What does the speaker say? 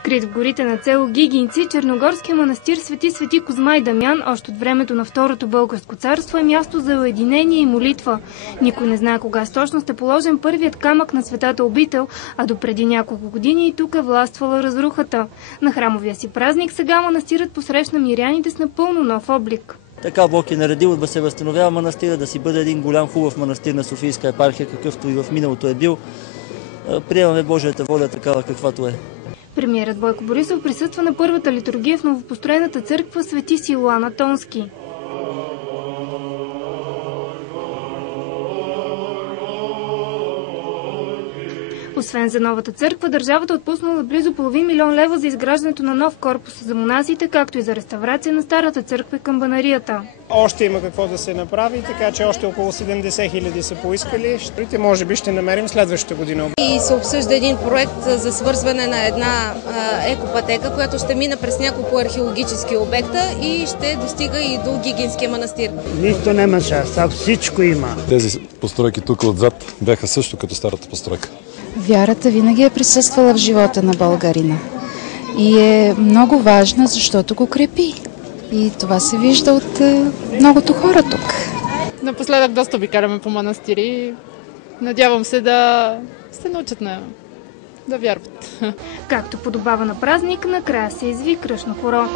Скрит в горите на село Гигинци, Черногорския манастир Свети Козма и Дамян още от времето на Второто българско царство е място за уединение и молитва. Никой не знае кога с точност е положен първият камък на светата обител, а допреди няколко години и тук е властвала разрухата. На храмовия си празник сега манастирът посрещна миряните с напълно нов облик. Така Бог е наредил да се възстановява манастира, да си бъде един голям хубав манастир на Софийска епархия, какъвто и в миналото е бил. Приемаме Божията воля такава каквато е. Премиерът Бойко Борисов присъства на първата литургия в новопостроената църква Свети Силуан Атонски. Освен за новата църква, държавата отпуснала близо половин милион лева за изграждането на нов корпус за монасите, както и за реставрация на старата църква и камбанарията. Още има какво да се направи, така че още около 70 хиляди са поискали. Може би ще намерим следващата година. И се обсъжда един проект за свързване на една екопътека, която ще мина през няколко археологически обекта и ще достига и до Гигинския манастир. Нищо нямаше, сега всичко има. Тези постройки тук отзад бяха също като старата постройка. Вярата винаги е присъствала в живота на българина и е много важна, защото го крепи. И това се вижда от многото хора тук. Напоследък доста обикаляме по манастири. Надявам се да се научат да вярват. Както подобава на празник, накрая се изви кръшно хоро.